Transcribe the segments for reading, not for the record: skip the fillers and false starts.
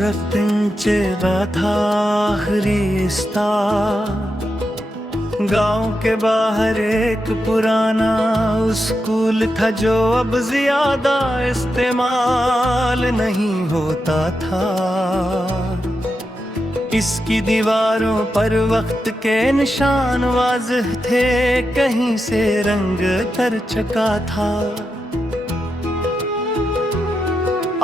रफ्तिंचे था ख्रिस्ता। गांव के बाहर एक पुराना स्कूल था जो अब ज्यादा इस्तेमाल नहीं होता था। इसकी दीवारों पर वक्त के निशान वाज़िह थे, कहीं से रंग तर चुका था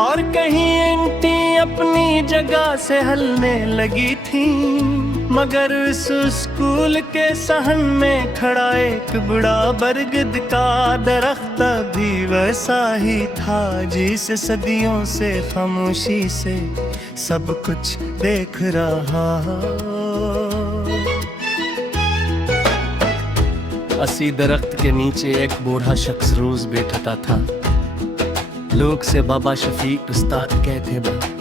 और कहीं ईंटें अपनी जगह से हिलने लगी थी। मगर इस स्कूल के सहन में खड़ा एक बड़ा बरगद का दरख्त भी वैसा ही था, जिसे सदियों से खामोशी से सब कुछ देख रहा। असी दरख्त के नीचे एक बूढ़ा शख्स रोज बैठता था। लोग से बाबा शफीक उस्ताद कहते थे।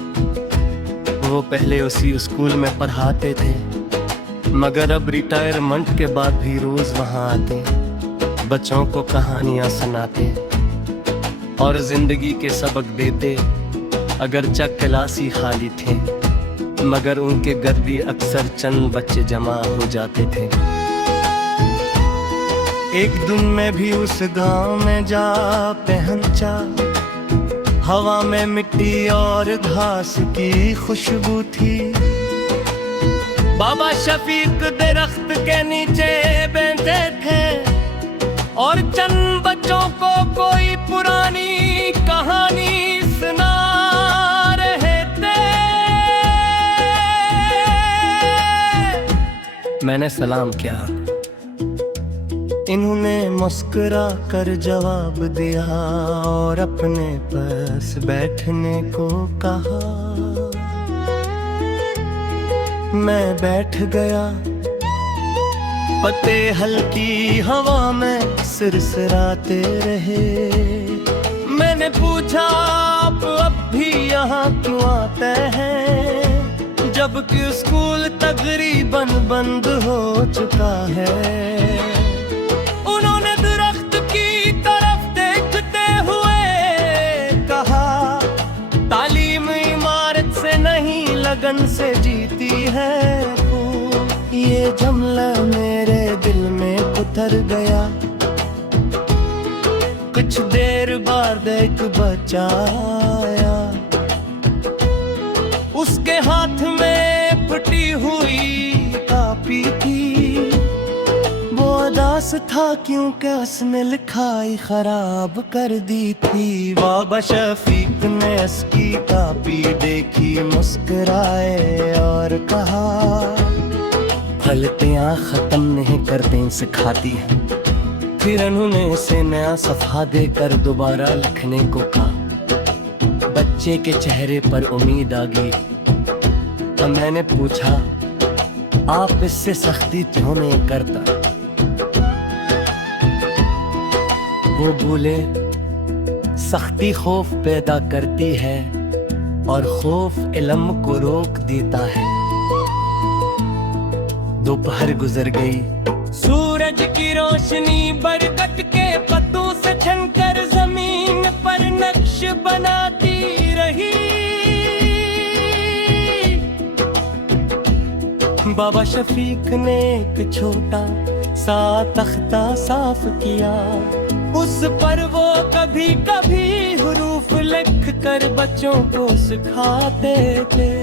वो पहले उसी स्कूल में पढ़ाते थे, मगर अब रिटायरमेंट के बाद भी रोज वहाँ आते, बच्चों को कहानियाँ सुनाते और जिंदगी के सबक देते। अगरचे क्लास ही खाली थे, मगर उनके घर भी अक्सर चंद बच्चे जमा हो जाते थे। एक दिन मैं भी उस गांव में जा पहुंचा। हवा में मिट्टी और घास की खुशबू थी। बाबा शफीक दरख्त के नीचे बैठे थे और चंद बच्चों को कोई पुरानी कहानी सुना रहे थे। मैंने सलाम किया। इन्होंने मुस्कुरा कर जवाब दिया और अपने पास बैठने को कहा। मैं बैठ गया। पत्ते हल्की हवा में सिरसिराते रहे। मैंने पूछा, आप अब भी यहाँ क्यों आते हैं, जबकि स्कूल तकरीबन बंद हो चुका है। उन्होंने दरख्त की तरफ देखते हुए कहा, तालीम इमारत से नहीं लगन से जीती है। ये जुमला मेरे दिल में उतर गया। कुछ देर बाद एक बच्चा आया। उसके हाथ में फटी हुई कॉपी थी। वो उदास था क्योंकि उसने लिखाई खराब कर दी थी। बाबा शफीक ने उसकी कॉपी देखी, मुस्कुराए और कहा, गलतियां खत्म नहीं करते सिखाती हैं। फिर उन्होंने इसे नया सफ़ा देकर दोबारा लिखने को कहा। बच्चे के चेहरे पर उम्मीद आ गई। तो मैंने पूछा, आप इससे सख्ती क्यों नहीं करता? वो बोले, सख्ती खौफ पैदा करती है और खौफ इल्म को रोक देता है। दोपहर गुजर गई। सूरज की रोशनी बरगद के पत्तों से छनकर जमीन पर नक्श बनाती रही। बाबा शफीक ने एक छोटा सा तख्ता साफ किया। उस पर वो कभी कभी हुरूफ लिख कर बच्चों को सिखाते थे।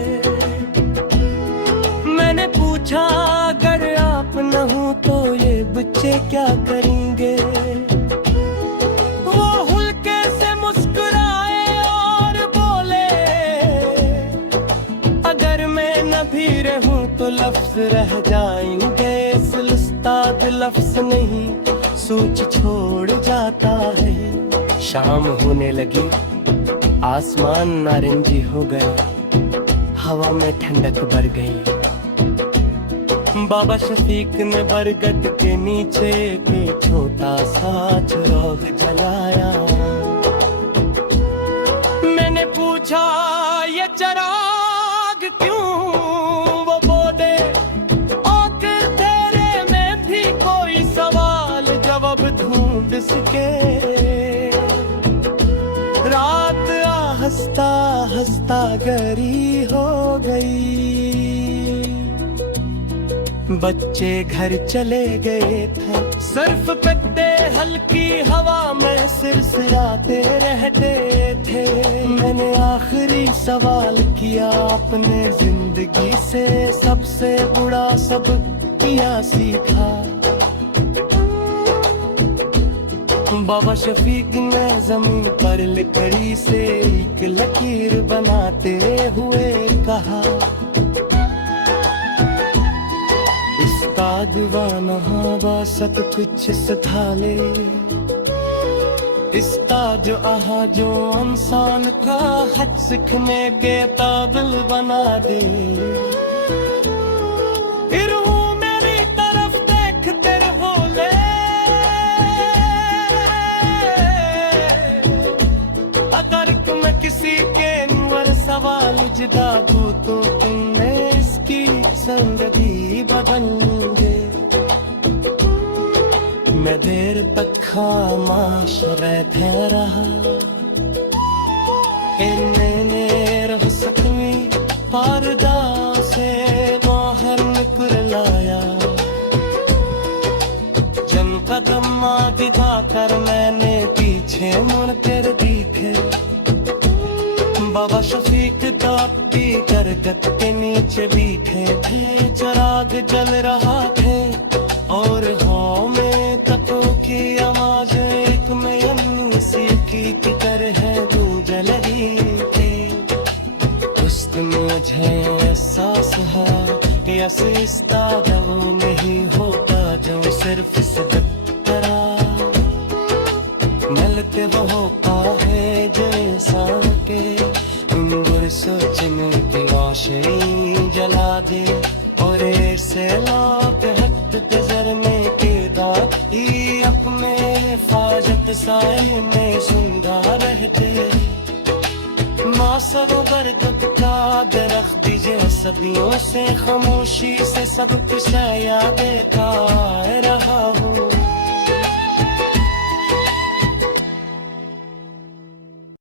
मैंने पूछा, अगर आप न हो तो ये बच्चे क्या करेंगे? वो हल्के से मुस्कुराए और बोले, अगर मैं न भी रहूं तो लफ्ज रह जाएंगे। उस्ताद लफ्ज नहीं सोच छोड़ जाता है। शाम होने लगी, आसमान नारंगी हो गया, हवा में ठंडक भर गई। बाबा शफीक ने बरगद के नीचे के छोटा सा चिराग जलाया। मैंने पूछा, ये चिराग क्यों? वो बोले, आखिर तेरे में भी कोई सवाल जवाब ढूंढ सके। रात आ हंसता हंसता गरी हो गई। बच्चे घर चले गए थे, सर्फ पत्ते हल्की हवा में सिरसिराते रहते थे। मैंने आखिरी सवाल किया अपने जिंदगी से, सबसे बुरा सब किया सीखा। बाबा शफीक ने जमीन पर लकड़ी से एक लकीर बनाते हुए कहा, इसका दीवाना बासत कुछ सथाले, इसका जो आहा जो इंसान का हक सीखने के काबिल बना दे। किसी के नूर सवाल जुदा दूँ तो तुमने इसकी संगति बदल दे। मैं देर तक खामोश बैठे रहा, इन्हें रुखसत में पर्दा से बाहर निकल लाया। जन कदम दिखाकर मैंने पीछे मुड़ कर देखे। बाबा शफीक तापती करकट के नीचे बैठे थे, चिराग जल रहा थे और हाँ में तको की आवाज एक में सी की तरह गूंज रही थी। उस दिन मुझे एहसास है कि असलिस्ता वो नहीं होता जो सिर्फ सदक करा मिलते वो होता है जैसा के सोचने की लाशें जला दे और ऐसे लाख हद गुजरने के बाद ही अपने हिफाजत साए में जिंदा रहते। माँ सरोवर दुख का दरख्त दीजिए सदियों से खामोशी से सब कुछ याद देता रहा हूँ।